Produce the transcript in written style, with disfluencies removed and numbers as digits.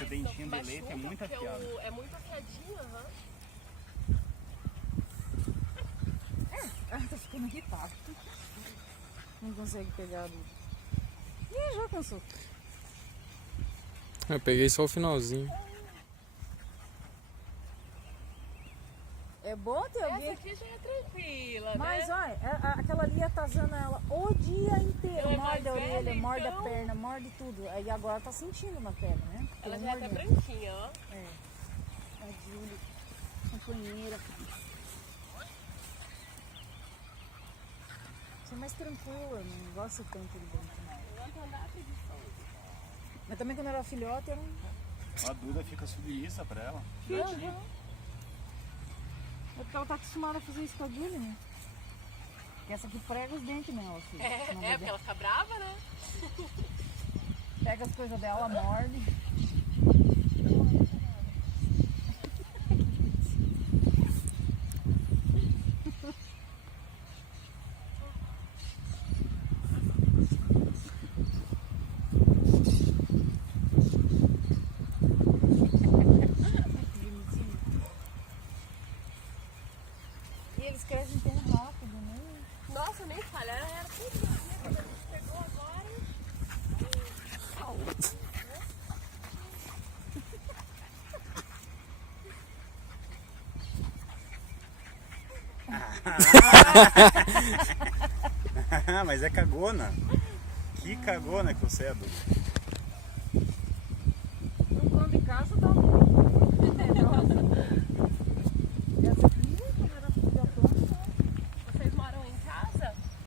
Porque o dentinho de leite é muito afiado. É muito afiadinho, aham. Tá ficando irritado. Não consegue pegar ali. Ih, já cansou. Eu peguei só o finalzinho. É bom ter alguém. Essa aqui já é tranquila, Mas né? olha, aquela ali atazana ela o dia inteiro. Ela é Morde mais a orelha, velha, morde então. a perna, morde tudo. Aí agora tá sentindo na perna, né? Ela Tá já é até mordendo. branquinha, ó. É. A Júlia, companheira. Você é mais tranquila, não gosta tanto de branco, não. Eu ando andar preguiçoso. Mas também quando eu era filhote, eu não. A Duda fica submissa pra ela. Uhum. É porque ela tá acostumada a fazer isso com a Júlia, né? Porque essa aqui prega os dentes nela, filho. É, porque ela fica brava, né? Pega as coisas dela, morde. E eles crescem tão rápido, né? Nossa, nem falha. Ela era tudo novinha quando a gente pegou agora. Mas é cagona. Que cagona que você é, Duda.